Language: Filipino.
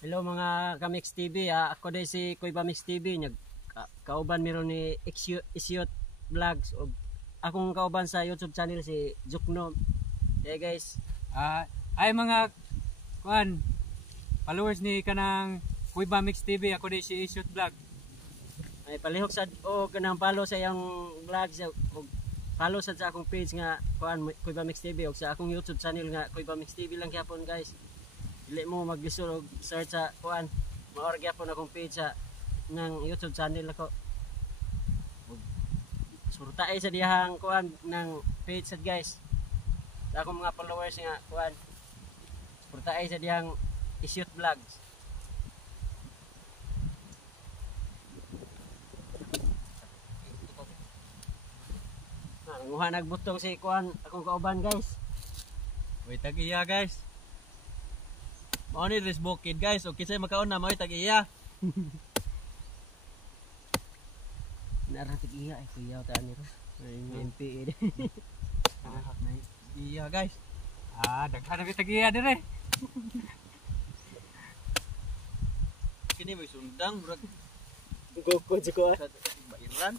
Hello mga Kamix TV, ako din si Kuy Bamix TV, kauban meron ni Isyot Vlogs o akong kauban sa YouTube channel si Jukno. Yeah guys. Ay mga kuan followers ni kanang Kuy Bamix TV, ako din si Isyot Vlog. Ay palihok sa kanang follow sa iyang vlogs o follow sa akong page nga kuan Kuy Bamix TV o sa akong YouTube channel nga Kuy Bamix TV lang gyapon guys. Dili mo mag-search sa kuan maor gyapon akong page sa ng YouTube channel ako. Surtae sa dihang kuan ng page sad guys. Sa akong mga followers nga kuan. Surtae sa dihang Isyot Vlogs. Nguha nagbutong si kuan akong kauban guys. Uy tag-iya guys. Mao ni this bukid guys, o kinsay makaon na mao tag-iya. Naratik iya ay kuya ta ani ro. Ay NPA. Na iya guys. Daghan na tag-iya dire. Kini may sundang murag Goko jiko. Bairan.